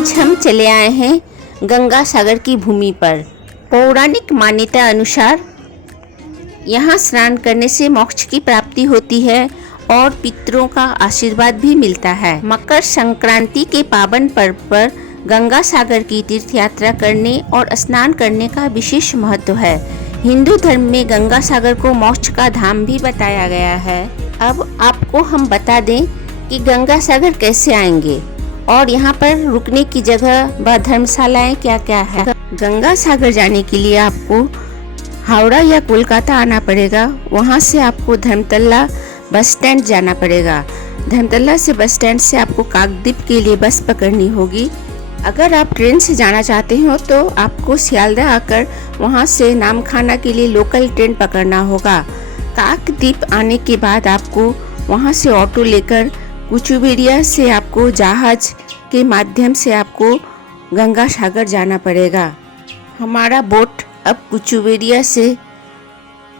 आज हम चले आए हैं गंगा सागर की भूमि पर। पौराणिक मान्यता अनुसार यहाँ स्नान करने से मोक्ष की प्राप्ति होती है और पितरों का आशीर्वाद भी मिलता है। मकर संक्रांति के पावन पर्व पर गंगा सागर की तीर्थ यात्रा करने और स्नान करने का विशेष महत्व है। हिंदू धर्म में गंगा सागर को मोक्ष का धाम भी बताया गया है। अब आपको हम बता दें कि गंगा सागर कैसे आएंगे और यहाँ पर रुकने की जगह व धर्मशालाएं क्या क्या है। गंगा सागर जाने के लिए आपको हावड़ा या कोलकाता आना पड़ेगा। वहाँ से आपको धर्मतला बस स्टैंड जाना पड़ेगा। धर्मतला से बस स्टैंड से आपको काकद्वीप के लिए बस पकड़नी होगी। अगर आप ट्रेन से जाना चाहते हो तो आपको सियालदह आकर वहाँ से नामखाना के लिए लोकल ट्रेन पकड़ना होगा। काकद्वीप आने के बाद आपको वहाँ से ऑटो लेकर कुचुबेड़िया से आपको जहाज के माध्यम से आपको गंगा सागर जाना पड़ेगा। हमारा बोट अब कुचुबेड़िया से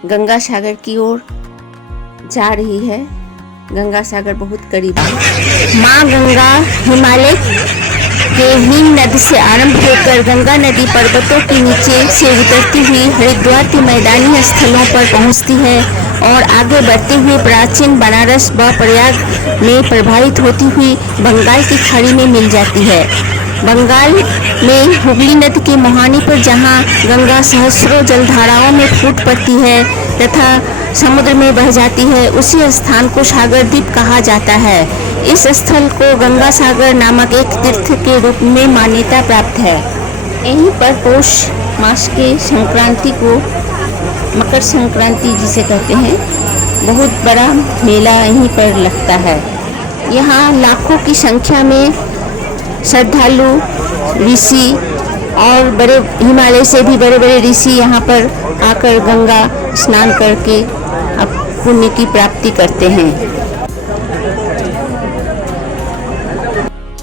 गंगा सागर की ओर जा रही है। गंगा सागर बहुत करीब है। माँ गंगा हिमालय के हिम नदी से आरंभ होकर गंगा नदी पर्वतों के नीचे से उतरती हुई हरिद्वार के मैदानी स्थलों पर पहुंचती है और आगे बढ़ते हुए प्राचीन बनारस व प्रयाग में प्रवाहित होती हुई बंगाल की खाड़ी में मिल जाती है। बंगाल में हुगली नदी के मुहाने पर जहां गंगा सहस्रों जलधाराओं में फूट पड़ती है तथा समुद्र में बह जाती है, उसी स्थान को सागर द्वीप कहा जाता है। इस स्थल को गंगा सागर नामक एक तीर्थ के रूप में मान्यता प्राप्त है। यहीं पर पौष मास के संक्रांति को मकर संक्रांति जिसे कहते हैं, बहुत बड़ा मेला यहीं पर लगता है। यहाँ लाखों की संख्या में श्रद्धालु ऋषि और बड़े हिमालय से भी बड़े बड़े ऋषि यहाँ पर आकर गंगा स्नान करके अब पुण्य की प्राप्ति करते हैं।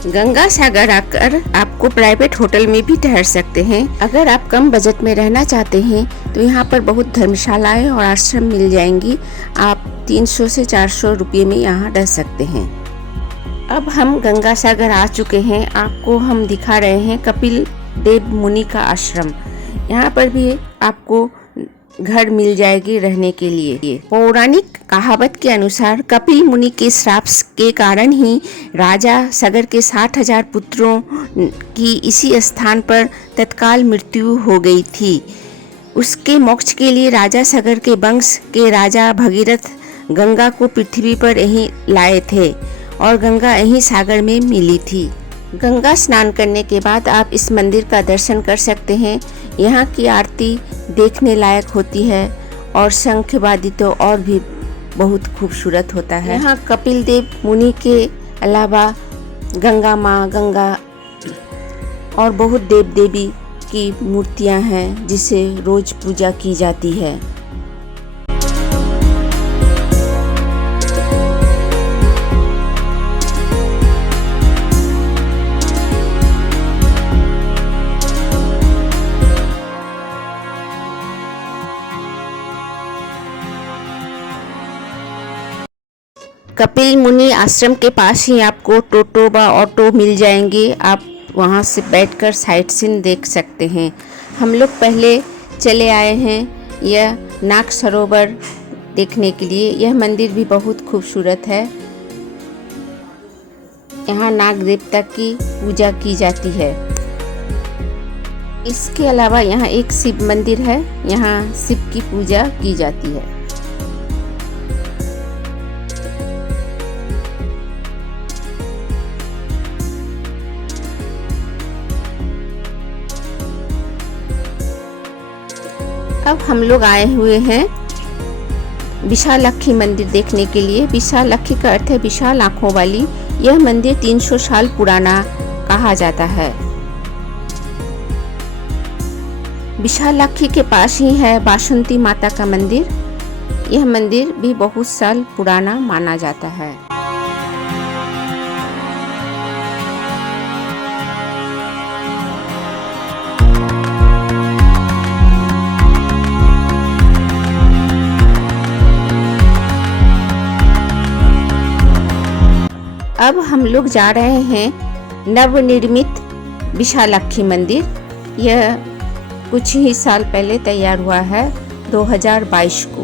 गंगा सागर आकर आपको प्राइवेट होटल में भी ठहर सकते हैं। अगर आप कम बजट में रहना चाहते हैं तो यहाँ पर बहुत धर्मशालाएं और आश्रम मिल जाएंगी। आप 300 से 400 रुपये में यहाँ रह सकते हैं। अब हम गंगा सागर आ चुके हैं। आपको हम दिखा रहे हैं कपिल देव मुनि का आश्रम। यहाँ पर भी आपको घर मिल जाएगी रहने के लिए। पौराणिक कहावत के अनुसार कपिल मुनि के श्राप के कारण ही राजा सगर के 60,000 पुत्रों की इसी स्थान पर तत्काल मृत्यु हो गई थी। उसके मोक्ष के लिए राजा सगर के वंश के राजा भगीरथ गंगा को पृथ्वी पर यहीं लाए थे और गंगा यहीं सागर में मिली थी। गंगा स्नान करने के बाद आप इस मंदिर का दर्शन कर सकते हैं। यहाँ की आरती देखने लायक होती है और शंखवादी तो और भी बहुत खूबसूरत होता है। यहाँ कपिल देव मुनि के अलावा गंगा माँ, गंगा और बहुत देव देवी की मूर्तियाँ हैं जिसे रोज पूजा की जाती है। कपिल मुनि आश्रम के पास ही आपको टोटो व ऑटो मिल जाएंगे। आप वहां से बैठकर साइट सीन देख सकते हैं। हम लोग पहले चले आए हैं यह नाग सरोवर देखने के लिए। यह मंदिर भी बहुत खूबसूरत है। यहाँ नाग देवता की पूजा की जाती है। इसके अलावा यहाँ एक शिव मंदिर है। यहाँ शिव की पूजा की जाती है। अब हम लोग आए हुए हैं विशालाक्षी मंदिर देखने के लिए। विशालाक्षी का अर्थ है विशाल आंखों वाली। यह मंदिर 300 साल पुराना कहा जाता है। विशालाक्षी के पास ही है बासंती माता का मंदिर। यह मंदिर भी बहुत साल पुराना माना जाता है। अब हम लोग जा रहे हैं नवनिर्मित विशालाक्षी मंदिर। यह कुछ ही साल पहले तैयार हुआ है, 2022 को।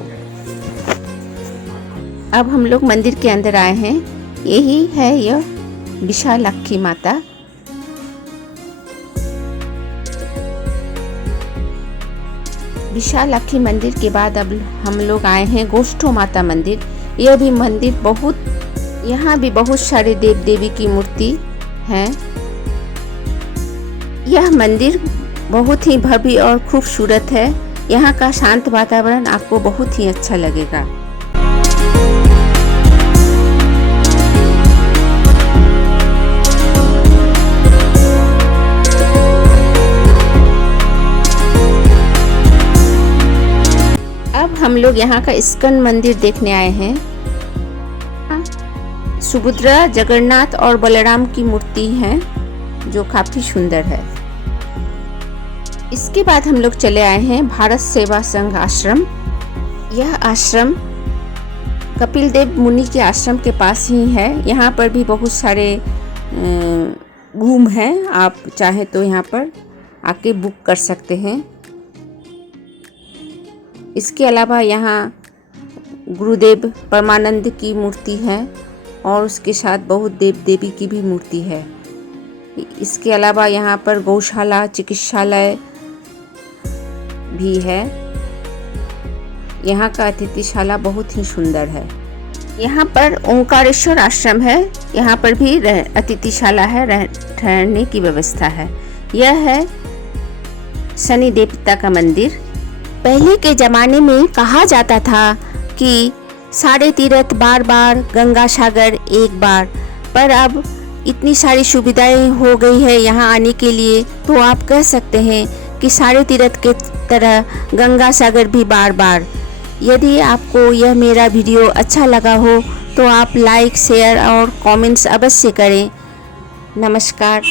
अब हम लोग मंदिर के अंदर आए हैं। यही है यह विशालाक्षी माता। विशालाक्षी मंदिर के बाद अब हम लोग आए हैं गोष्ठो माता मंदिर। यह भी मंदिर यहाँ भी बहुत सारे देव देवी की मूर्ति हैं। यह मंदिर बहुत ही भव्य और खूबसूरत है। यहाँ का शांत वातावरण आपको बहुत ही अच्छा लगेगा। अब हम लोग यहाँ का इस्कॉन मंदिर देखने आए हैं। सुभद्रा, जगन्नाथ और बलराम की मूर्ति है जो काफी सुंदर है। इसके बाद हम लोग चले आए हैं भारत सेवा संघ आश्रम। यह आश्रम कपिल देव मुनि के आश्रम के पास ही है। यहाँ पर भी बहुत सारे रूम हैं, आप चाहे तो यहाँ पर आके बुक कर सकते हैं। इसके अलावा यहाँ गुरुदेव परमानंद की मूर्ति है और उसके साथ बहुत देव देवी की भी मूर्ति है। इसके अलावा यहाँ पर गौशाला, चिकित्सालय भी है। यहाँ का अतिथिशाला बहुत ही सुंदर है। यहाँ पर ओंकारेश्वर आश्रम है। यहाँ पर भी अतिथिशाला है, ठहरने की व्यवस्था है। यह है शनि देवता का मंदिर। पहले के ज़माने में कहा जाता था कि सारे तीर्थ बार बार, गंगा सागर एक बार, पर अब इतनी सारी सुविधाएं हो गई है यहाँ आने के लिए, तो आप कह सकते हैं कि सारे तीर्थ के तरह गंगा सागर भी बार बार। यदि आपको यह मेरा वीडियो अच्छा लगा हो तो आप लाइक, शेयर और कमेंट्स अवश्य करें। नमस्कार।